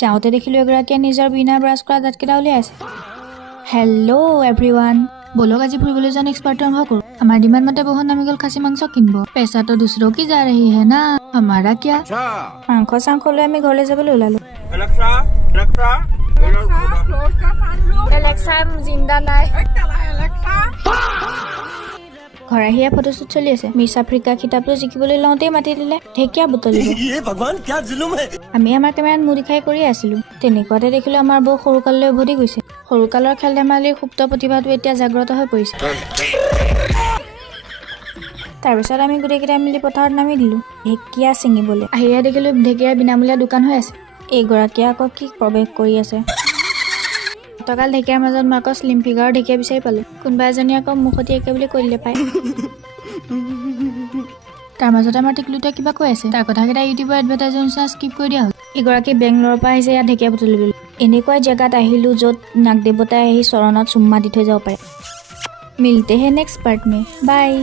যাওঁতে দেখিলোঁ এগৰাকীয়ে নিজৰ বিনা ব্ৰাছ কৰা দাঁতকেইটা উলিয়াই আছে। হেল্ল' এভৰিৱান, বলক আজি ফুৰিবলৈ যোৱা নেক্সট পাৰ্ট আৰম্ভ কৰোঁ। আমাৰ ডিমাণ্ড মতে বহুত নামি গ'ল খাচী মাংস কিনিব। পেচা তো দুসৰো কি যা ৰহি হে না, হমাৰা কিয়া। মাংস চাংস লৈ আমি ঘৰলৈ যাবলৈ ওলালোঁ। ঘৰ আহিয়ে ফটোশ্বুট চলি আছে। মিছ আফ্ৰিকা খিতাপটো জিকিবলৈ লওঁতেই মাতি দিলে ঢেকীয়া বুটলিব। আমি আমাৰ কেমেৰাত মুখ দেখাই কৰিয়ে আছিলোঁ। তেনেকুৱাতে দেখিলোঁ আমাৰ বৌ সৰুকাললৈ উভতি গৈছে। সৰুকালৰ খেল ধেমালিৰ সুপ্ত প্ৰতিভাটো এতিয়া জাগ্ৰত হৈ পৰিছে। তাৰপিছত আমি গোটেইকেইটাই মিলি পথাৰত নামি দিলোঁ ঢেকীয়া ছিঙিবলৈ। আহিয়ে দেখিলোঁ ঢেকীয়াৰ বিনামূলীয়া দোকান হৈ আছে। এইগৰাকীয়ে আকৌ কি প্ৰৱেশ কৰি আছে। টকাল ঢেকীয়াৰ মাজত মই আকৌ শ্লিম ফিগাৰৰ ঢেকীয়া বিচাৰি পালোঁ। কোনোবা এজনী আকৌ মুখতি একে বুলি কৈ দিলে পায়। তাৰ মাজতে আমাৰ টিকলুটোৱে কিবা কৈ আছে। তাৰ কথাকেইটা ইউটিউবৰ এডভাৰটাইজৰ নিচিনা স্কিপ কৰি দিয়া হ'ল। এগৰাকী বেংগলোৰৰ পৰা আহিছে ইয়াত ঢেকীয়া বুটলিবলৈ। এনেকুৱা জেগাত আহিলোঁ য'ত নাগ দেৱতাই আহি চৰণত চুম্মা দি থৈ যাব পাৰে। মিলতে হে নেক্সট পাৰ্ট মে, বাই।